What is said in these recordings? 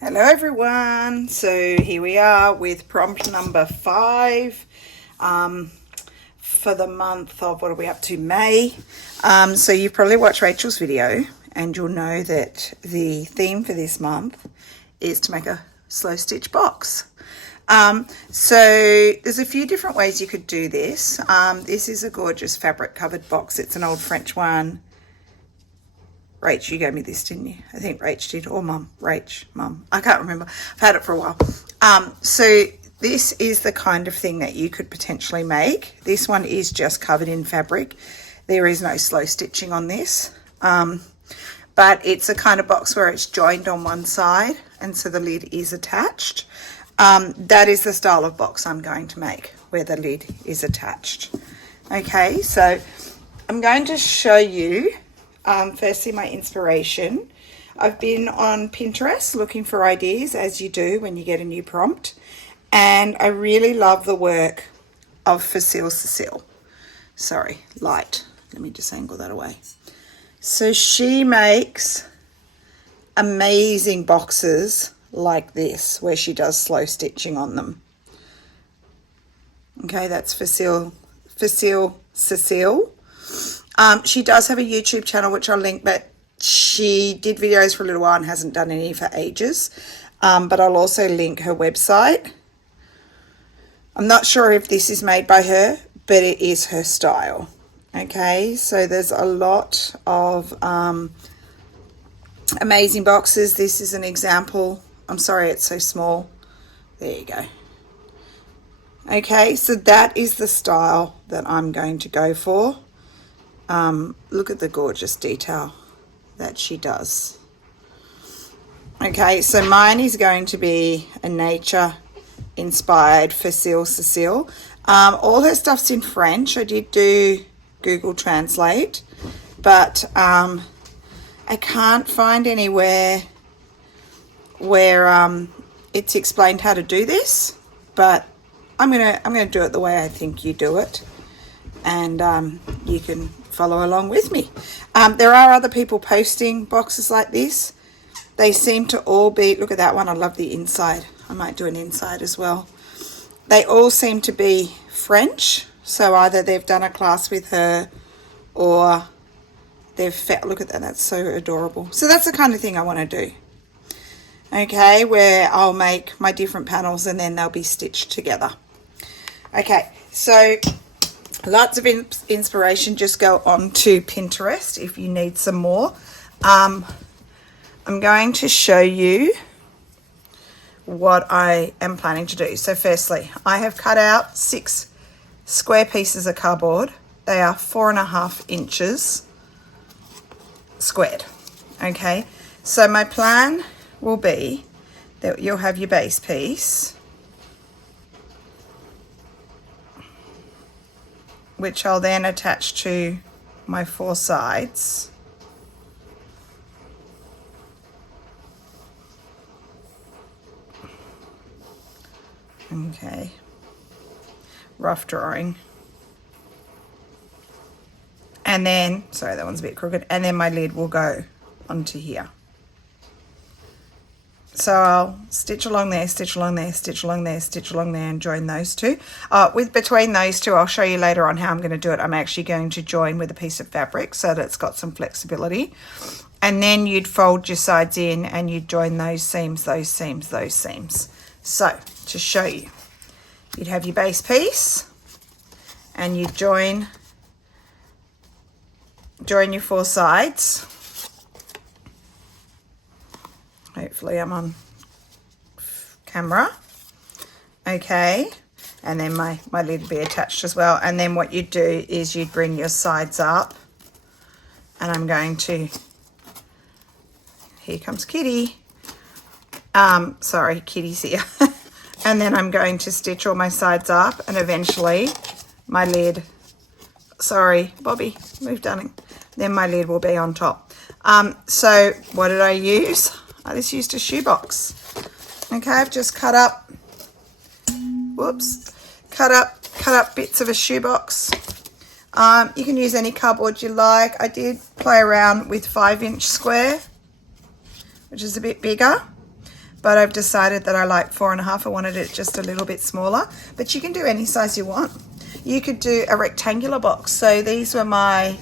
Hello everyone, so here we are with prompt number 5 for the month of, what are we up to, May. So you've probably watched Rachel's video and you'll know that the theme for this month is to make a slow stitch box. So there's a few different ways you could do this. This is a gorgeous fabric covered box. It's an old French one. Rach, you gave me this, didn't you? I think Rach did, or Mum. Rach, Mum. I can't remember. I've had it for a while. So this is the kind of thing that you could potentially make. This one is just covered in fabric. There is no slow stitching on this. But it's a kind of box where it's joined on one side, and so the lid is attached. That is the style of box I'm going to make, where the lid is attached. Okay, so I'm going to show you firstly my inspiration. I've been on Pinterest looking for ideas, as you do when you get a new prompt, and I really love the work of Cecile. Sorry, light. Let me just angle that away. So she makes amazing boxes like this, where she does slow stitching on them. Okay, that's Cecile. She does have a YouTube channel, which I'll link, but she did videos for a little while and hasn't done any for ages. But I'll also link her website. I'm not sure if this is made by her, but it is her style. Okay, so there's a lot of amazing boxes. This is an example. I'm sorry it's so small. There you go. Okay, so that is the style that I'm going to go for. Look at the gorgeous detail that she does. Okay, so mine is going to be a nature inspired Cecile. All her stuff's in French. I did do Google Translate, but I can't find anywhere where it's explained how to do this, but I'm gonna do it the way I think you do it, and you can follow along with me. There are other people posting boxes like this. They seem to all be, look at that one, I love the inside. I might do an inside as well. They all seem to be French, so either they've done a class with her or they've look at that, that's so adorable. So that's the kind of thing I want to do. Okay, where I'll make my different panels and then they'll be stitched together. Okay, so lots of inspiration. Just go on to Pinterest if you need some more. I'm going to show you what I am planning to do. So firstly, I have cut out 6 square pieces of cardboard. They are 4.5 inches squared. Okay, so my plan will be that you'll have your base piece, which I'll then attach to my 4 sides. Okay, rough drawing. And then, sorry, that one's a bit crooked, and then my lid will go onto here. So I'll stitch along there, stitch along there, stitch along there, stitch along there, and join those two. Between those two, I'll show you later on how I'm going to do it. I'm actually going to join with a piece of fabric so that it's got some flexibility. And then you'd fold your sides in and you'd join those seams, those seams, those seams. So to show you, you'd have your base piece and you'd join your 4 sides. Hopefully I'm on camera. Okay, and then my lid will be attached as well. And then what you'd do is you'd bring your sides up, and I'm going to, here comes Kitty. Sorry, Kitty's here. And then I'm going to stitch all my sides up, and eventually my lid, sorry, Bobby, we've done it. Then my lid will be on top. So what did I use? I just used a shoebox. Okay, I've just cut up bits of a shoebox. You can use any cardboard you like. I did play around with 5-inch square, which is a bit bigger. but I've decided that I like 4.5. I wanted it just a little bit smaller, but you can do any size you want. You could do a rectangular box. So these were my,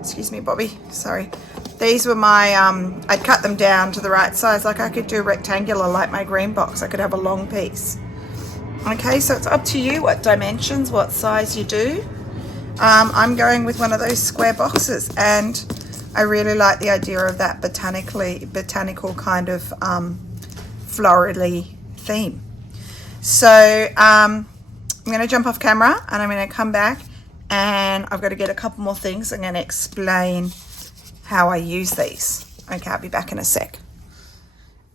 excuse me, Bobby, sorry. These were my, I'd cut them down to the right size. Like I could do rectangular like my green box. I could have a long piece. Okay, so it's up to you what dimensions, what size you do. I'm going with one of those square boxes, and I really like the idea of that botanical kind of florally theme. So I'm going to jump off camera and I'm going to come back, and I've got to get a couple more things. I'm going to explain how I use these. Okay, I'll be back in a sec.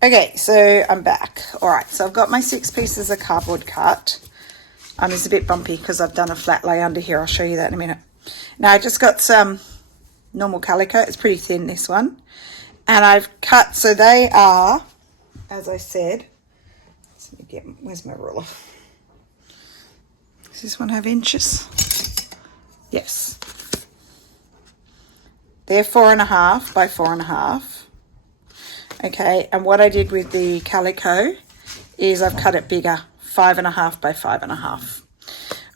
Okay, so I'm back. All right, so I've got my 6 pieces of cardboard cut. It's a bit bumpy because I've done a flat lay under here. I'll show you that in a minute. Now I just got some normal calico. It's pretty thin, this one. And I've cut, so they are, as I said, let me get, where's my ruler? Does this one have inches? Yes. They're 4.5 by 4.5. Okay, and what I did with the calico is I've cut it bigger, 5.5 by 5.5.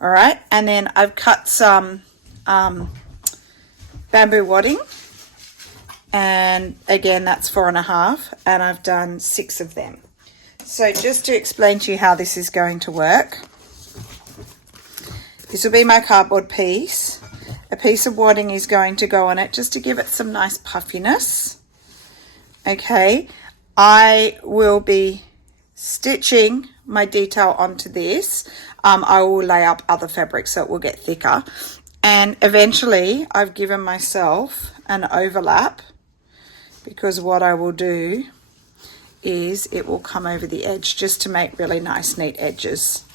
All right, and then I've cut some bamboo wadding, and again that's 4.5, and I've done 6 of them. So just to explain to you how this is going to work, this will be my cardboard piece. A piece of wadding is going to go on it just to give it some nice puffiness. Okay, I will be stitching my detail onto this. I will lay up other fabric so it will get thicker, and eventually I've given myself an overlap, because what I will do is it will come over the edge just to make really nice neat edges.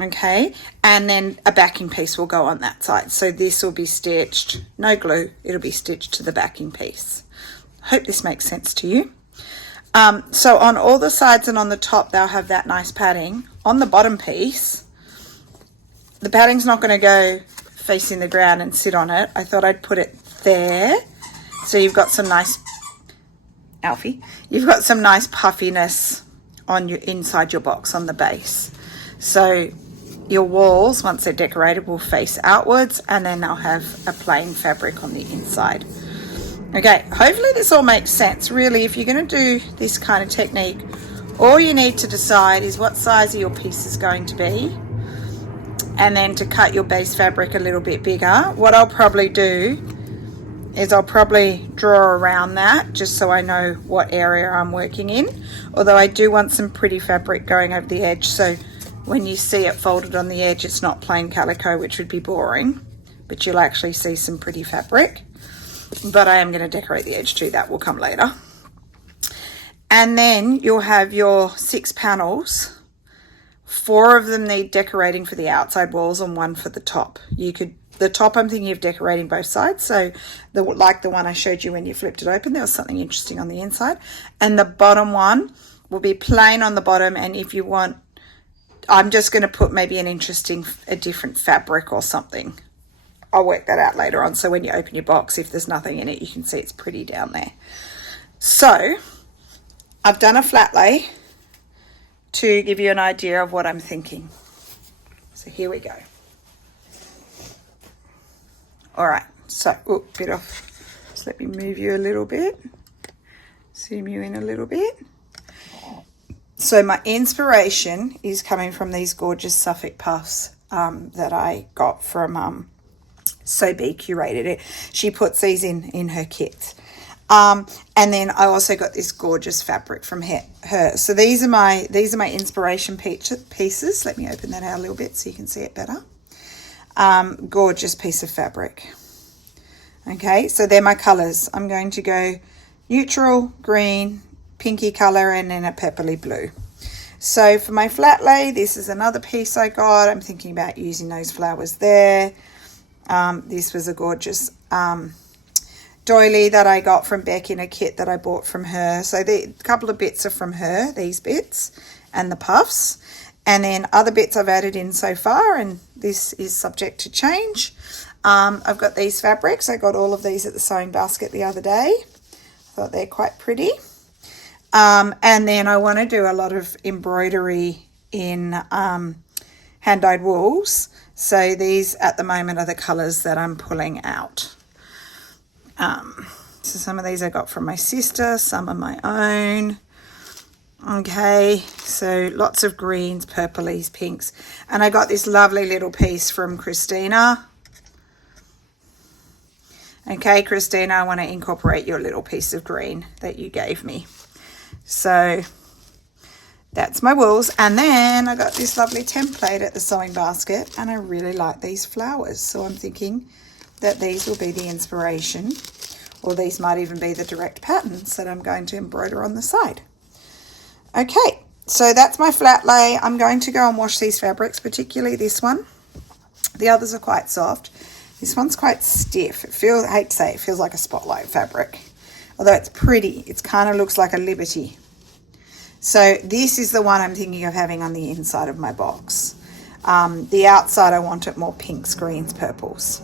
Okay, and then a backing piece will go on that side. So this will be stitched, no glue, it'll be stitched to the backing piece. Hope this makes sense to you. So on all the sides and on the top, they'll have that nice padding. On the bottom piece, the padding's not going to go facing the ground and sit on it. I thought I'd put it there. So you've got some nice, Alfie, you've got some nice puffiness on your inside your box on the base. So your walls, once they're decorated, will face outwards, and then they'll have a plain fabric on the inside. Okay, hopefully this all makes sense. Really, if you're going to do this kind of technique, all you need to decide is what size your piece is going to be, and then to cut your base fabric a little bit bigger. What I'll probably do is I'll probably draw around that just so I know what area I'm working in, although I do want some pretty fabric going over the edge, so when you see it folded on the edge, it's not plain calico, which would be boring, but you'll actually see some pretty fabric. But I am going to decorate the edge too. That will come later. And then you'll have your 6 panels. 4 of them need decorating for the outside walls and 1 for the top. The top I'm thinking of decorating both sides. So like the one I showed you when you flipped it open, there was something interesting on the inside. And the bottom one will be plain on the bottom. And if you want, I'm just going to put maybe a different fabric or something. I'll work that out later on. So when you open your box, if there's nothing in it, you can see it's pretty down there. So I've done a flat lay to give you an idea of what I'm thinking. So here we go. All right, so, bit off. So let me move you a little bit. Zoom you in a little bit. So my inspiration is coming from these gorgeous Suffolk puffs that I got from So B curated it. She puts these in her kits. And then I also got this gorgeous fabric from her. So these are my inspiration pieces. Let me open that out a little bit so you can see it better. Gorgeous piece of fabric. Okay, so they're my colors. I'm going to go neutral, green, pinky color, and then a pepperly blue. So for my flat lay, this is another piece I got. I'm thinking about using those flowers there. This was a gorgeous doily that I got from Beck in a kit that I bought from her. So a couple of bits are from her, these bits, and the puffs. And then other bits I've added in so far, and this is subject to change. I've got these fabrics. I got all of these at the sewing basket the other day. I thought they're quite pretty. And then I want to do a lot of embroidery in hand-dyed wools. So these at the moment are the colours that I'm pulling out. So some of these I got from my sister, some are my own. Okay, so lots of greens, purplies, pinks. And I got this lovely little piece from Christina. Okay, Christina, I want to incorporate your little piece of green that you gave me. So that's my wools. And then I got this lovely template at the sewing basket, and I really like these flowers. So I'm thinking that these will be the inspiration, or these might even be the direct patterns that I'm going to embroider on the side. Okay, so that's my flat lay. I'm going to go and wash these fabrics, particularly this one. The others are quite soft. This one's quite stiff. I hate to say it feels like a spotlight fabric. Although it's pretty, it kind of looks like a Liberty. So this is the one I'm thinking of having on the inside of my box. The outside I want it more pinks, greens, purples,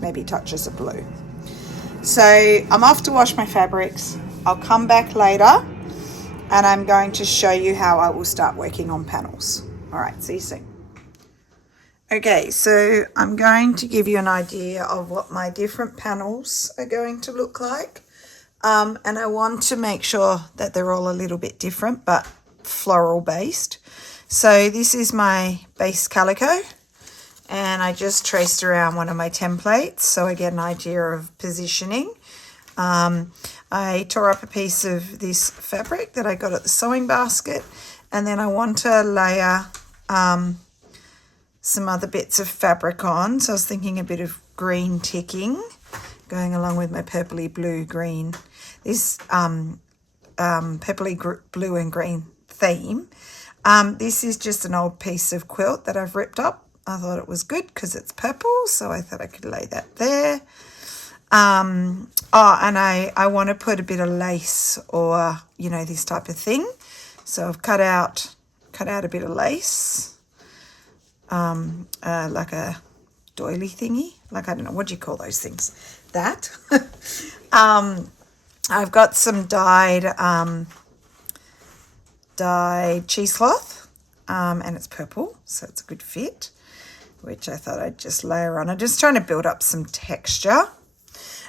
maybe touches of blue. So I'm off to wash my fabrics. I'll come back later and I'm going to show you how I will start working on panels. All right, see you soon. Okay, so I'm going to give you an idea of what my different panels are going to look like. And I want to make sure that they're all a little bit different, but floral based. So this is my base calico, and I just traced around one of my templates so I get an idea of positioning. I tore up a piece of this fabric that I got at the sewing basket, and then I want to layer some other bits of fabric on. So I was thinking a bit of green ticking going along with my purpley blue green. This purpley blue and green theme. This is just an old piece of quilt that I've ripped up. I thought it was good because it's purple, so I thought I could lay that there. And I want to put a bit of lace or, you know, this type of thing. So I've cut out a bit of lace, like a doily thingy. Like, I don't know, what do you call those things? That. I've got some dyed cheesecloth, and it's purple, so it's a good fit, which I thought I'd just layer on. I'm just trying to build up some texture.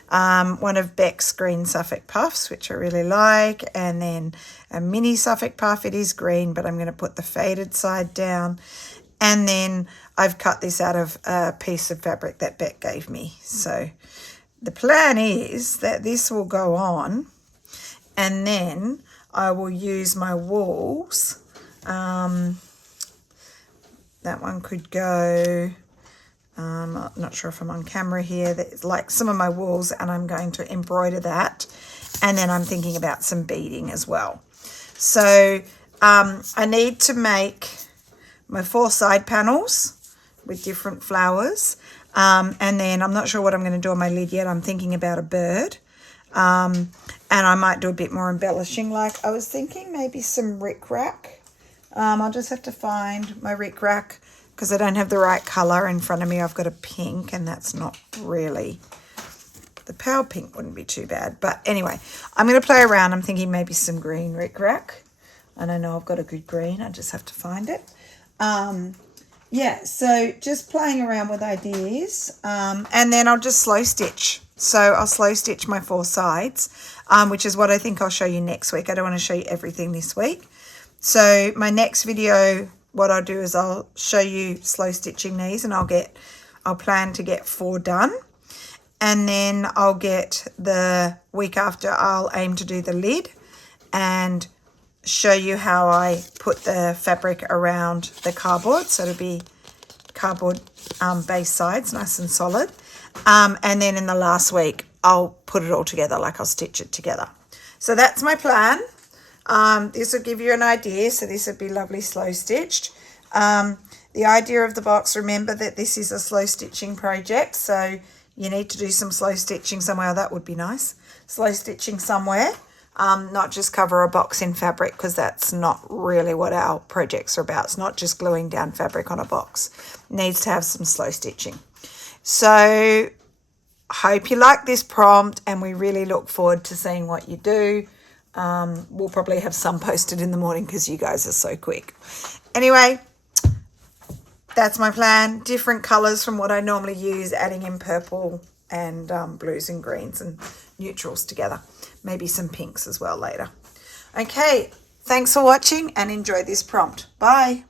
One of Beck's green Suffolk puffs, which I really like, and then a mini Suffolk puff. It is green, but I'm going to put the faded side down. And then I've cut this out of a piece of fabric that Beck gave me. So the plan is that this will go on, and then I will use my wools. That one could go, I'm not sure if I'm on camera here, that's like some of my wools, and I'm going to embroider that. And then I'm thinking about some beading as well. So I need to make my 4 side panels with different flowers. And then I'm not sure what I'm going to do on my lid yet. I'm thinking about a bird. And I might do a bit more embellishing. Like I was thinking maybe some rickrack. I'll just have to find my rickrack because I don't have the right colour in front of me. I've got a pink, and that's not really... The pale pink wouldn't be too bad. But anyway, I'm going to play around. I'm thinking maybe some green rickrack. And I know I've got a good green. I just have to find it. Yeah, so just playing around with ideas, and then I'll just slow stitch. So I'll slow stitch my 4 sides, which is what I think I'll show you next week. I don't want to show you everything this week. So my next video, what I'll do is I'll show you slow stitching these, and I'll plan to get 4 done. And then I'll get the week after, I'll aim to do the lid and show you how I put the fabric around the cardboard. So it'll be cardboard base sides, nice and solid. And then in the last week, I'll put it all together, like I'll stitch it together. So that's my plan. This will give you an idea. So this would be lovely slow stitched. The idea of the box, remember that this is a slow stitching project. So you need to do some slow stitching somewhere. That would be nice. Slow stitching somewhere. Not just cover a box in fabric, because that's not really what our projects are about. It's not just gluing down fabric on a box. It needs to have some slow stitching. So hope you like this prompt, and we really look forward to seeing what you do. We'll probably have some posted in the morning because you guys are so quick. Anyway, that's my plan. Different colours from what I normally use, adding in purple and blues and greens and neutrals together. Maybe some pinks as well later. Okay, thanks for watching and enjoy this prompt. Bye.